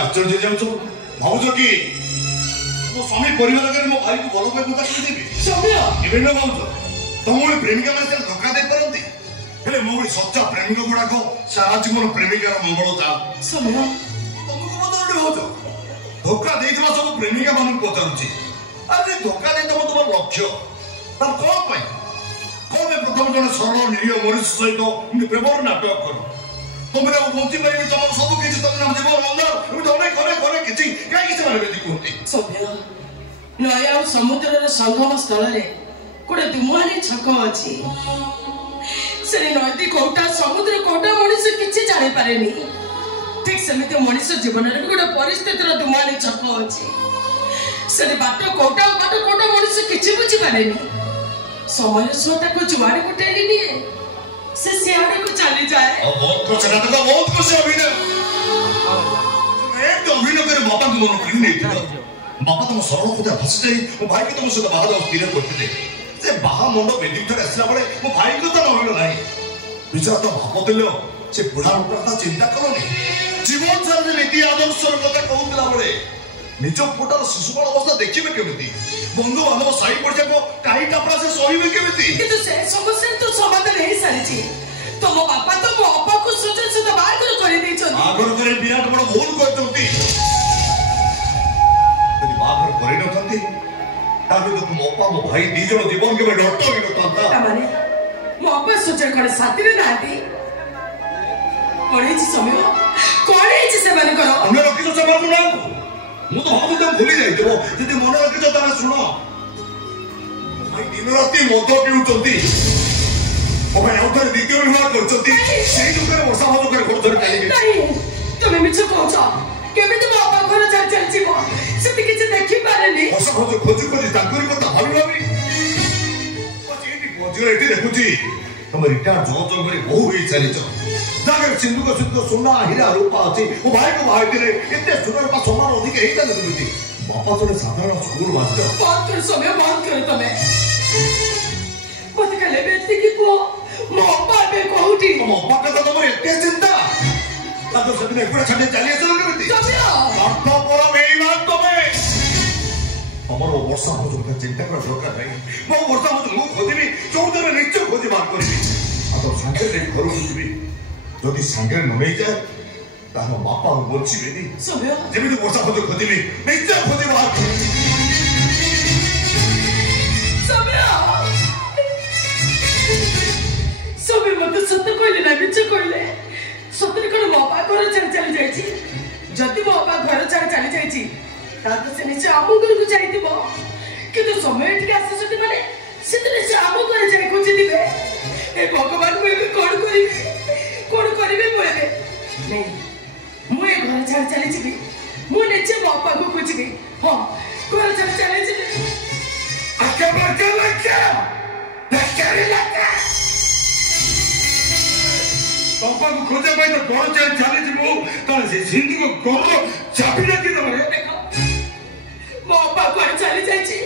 आश्चर्य जाऊँ भावुच कि मो स्वामी परिवार मो भाई को भल पाई मुझे देवी सौम्य भावुच तुम प्रेमिका मैंने धोखा दे पारती हेले मो सच्चा प्रेमिक गुड़ाक सारा जीवन प्रेमिकार मंगल चाह सौम्य तुमको पचारे भावुच धोखा देता सब प्रेमिका मान पचारुची आज धोखा दे तुम तुम लक्ष्य कौन प्रथम जन सरल निरीह मनुष्य सहित प्रेम नाटक कर तुमने बंची पारि तुम सब किसी तुम जीवन अंदर अनेक अनेक अनेक किसी क्या किसी माने बेदी कहती सभ्य नय और समुद्र संगम स्थल रे कोडे दुमुहानी छक अछि से नदी कोटा समुद्र कोटा मनुष्य किछि जानि पारेनी ठीक समिति मनुष्य जीवन रे गोटे परिस्थिति रो दुमुहानी छक अछि से बाट कोटा मनुष्य किछि बुझि पारेनी समय सोटा को जुआड़ कोटेली निए से सियाड़े को चली जाए बहुत कुछ ना तो बहुत कुछ अभिनय एक अभिनय करे बापा को मन किन नहीं था बापा तुम सरल खुदा फस जाई मो भाई को तुम से बाहर जाओ स्थिर करते थे से बाहा मुंड बेदी थरे असला बळे मो भाई को तो नहिलो नाही विचार तो भाबतिलो से बुढ़ा लोकता चिंता करोनी जीवन सारे नीति आदर्श कथा कहउतला बळे निज पुटार शिशुपाल अवस्था देखिबे केमिति बंधु बांधव साई पड़छे को काई टापरा से सोहिबे केमिति किंतु से समस्या तो समाधान हे सारिछि तो मो बापा तो मो अपा को सुजन से तो बाहर कर दे छथि आगर करे विराट बड़ भूल करतंती यदि बाहर करे न थंती ताबे तो मो अपा मो भाई दी जण जीवन के डट गिनो तंता माने मो अपा सुजन करे साथी रे नाती कोणे छि समय कोणे छि से माने करो हमने रखि तो सब ना मु तो हम तो भूली जाइतो जदि मन रखि तो तारा सुनो भाई दिन राति मद पिउचंती ओ भाई आउथर द्वितीय विवाह करचंती सेही दुकर वर्षा भाव करे घर धरि काई नहीं तुम मिछ कहछ केबे तुम अपा घर चल जीवो सेति किछ देखि पारेनी वर्षा भाव खोज ताकरी कथा भाबी पछेटी पजर एटी देखुची तुम रिटायर जोत करे बहु होई चलिछ जागर सिंधु को शुद्ध सोना हीरा रूपा अछि ओ भाई को भाई दिले एते सुंदर पा समान अधिक हेता नथुती बापा जोने साधारण स्कूल मास्टर बात कर समय बात कर तमे मत कले बेति की को मो अपा बे कोठी तुम अपा का तुम एते चिंता तातो सबने एकड़ा छडे चली आसलो केमिति अर्थ पर मेइना तमे हमर वर्षा हो जोका चिंता कर दरकार नै मो वर्षा हो मु खोदिबी 14 रे निश्चय खोजी मार करबी आ तो संगे रे घर बुझबी जदि संगे न नै जाय तानो बापा बोलछि बेनी समय जेमिति वर्षा हो खोदिबी निश्चय खोजी मार समय मत सत्य कहले ना मिछ कहले सत्य कोन मो बापा घर चली जाईची जदि मो बापा घर चली जाईची ता तो से निश्चय आमु घर को जाईतिबो किंतु समय ठीक आसीसति माने सेतले से आमु घर जाई खोजि दिबे ए भगवान को भी कोन करिवे बोले नहीं मु ए घर चली जीबी मु निश्चय मो बापा को खोजिबी हां घर चली जीबी आके मत लगा पापा को खोजे भाई तो कौन चल चले जी मु तो से सिंधु को करो चाबी रखी दो देखो पापा को चली जाई छी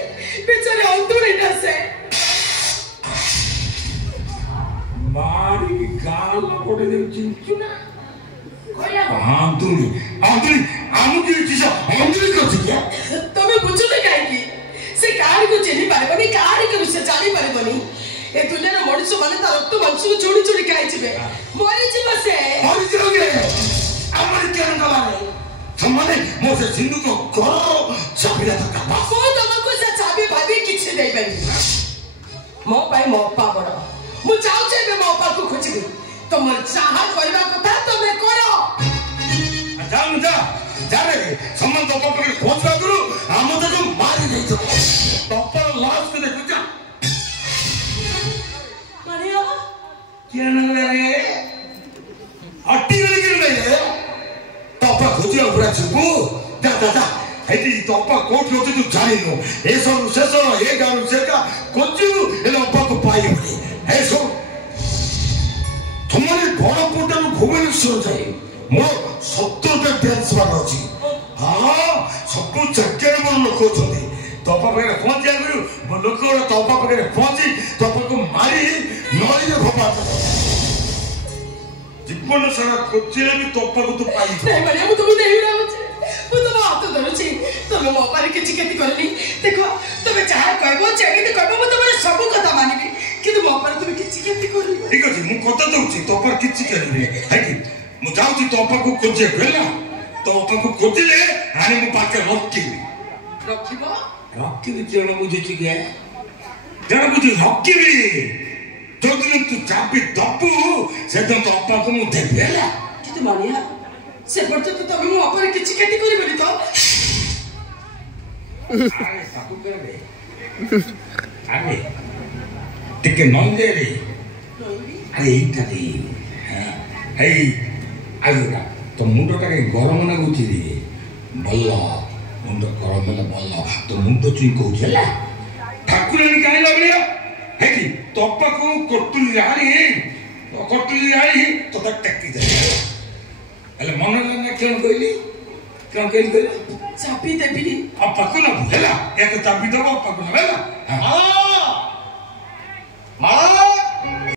बेचारे अंतुरी न से मारी गाल कोडे दे चिंचुना कोया अंतुरी आमु की चीज अंतुरी को छिया तमे बुझले काई की से कार को चिनी पारबनी कार के विषय जानी पारबनी ए दुनिया मनुष्य माने तार रक्त मांस को छोड़ी छोड़ी खाई छिबे मरि छिबे से मरि छिबे हमर केन गलाने सम्माने मो से सिंधु को करो चाबीला तो का को तुमको से चाबी भाभी किछ दे पाई मो पाई मो पा बड़ मु चाहू छे बे मो पा को खोजबी तमर चाहा करबा कथा तमे करो जा रे सम्मान तो को खोजबा करू हम तो मारी देछ तपर लास्ट को देखु जा क्या नगरे अट्टी गली के नहीं तोपा खोजी पूरा छुपू जा हेटी तोपा कोठ होते तू जानी नो ए सब शेष ए गानु से का खोजू ए तोपा को पाइबनी हे सो तुमने बड़ पटल भुवनेश्वर जाए मोर 70टा ट्रांसफर अछि हां सब चक्कर मोर लोक होछथि तो पाखे पहुंचा गयो मो लोक तो पाखे पहुंची तो को मारी नई रे भबा जीवन सारा खोजिले भी तो को तो पाई नहीं माने मु तुम नहीं रहो मु तो हाथ धरुछि तुम मो पर किछि केति करनी देखो तुम चाह कहबो चाहे कहबो मु तुम सब कथा मानिबी किंतु मो पर तुम किछि केति करनी ठीक अछि मु कथा दउछि तो पर किछि करनी है कि मु जाउछि तो को खोजे बेला तो को खोजिले हाने मु पाके रखिबो रखिबी जण बुझिछि के जण बुझि रखिबी जो दिन तू चापी दपु से तो अपा को मु देबेला किंतु मानिया से पड़ते तो तुम मो पर किछि केति करबेली तो अरे साकु करबे अरे टिके नंदे रे अरे इटा दे हां ए आजुरा तो मुंडटा के गरम ना गुची रे बल्ला मुंड गरम ना बल्ला तो मुंड चुई कहउछला ठाकुरानी काई लगलिया है कि तोपा को कोटुली रानी तो तक टक्की जाए अले मन लगे क्यों कहली चापी देबी अपा को ना भला एक चापी दबो अपा को ना भला हां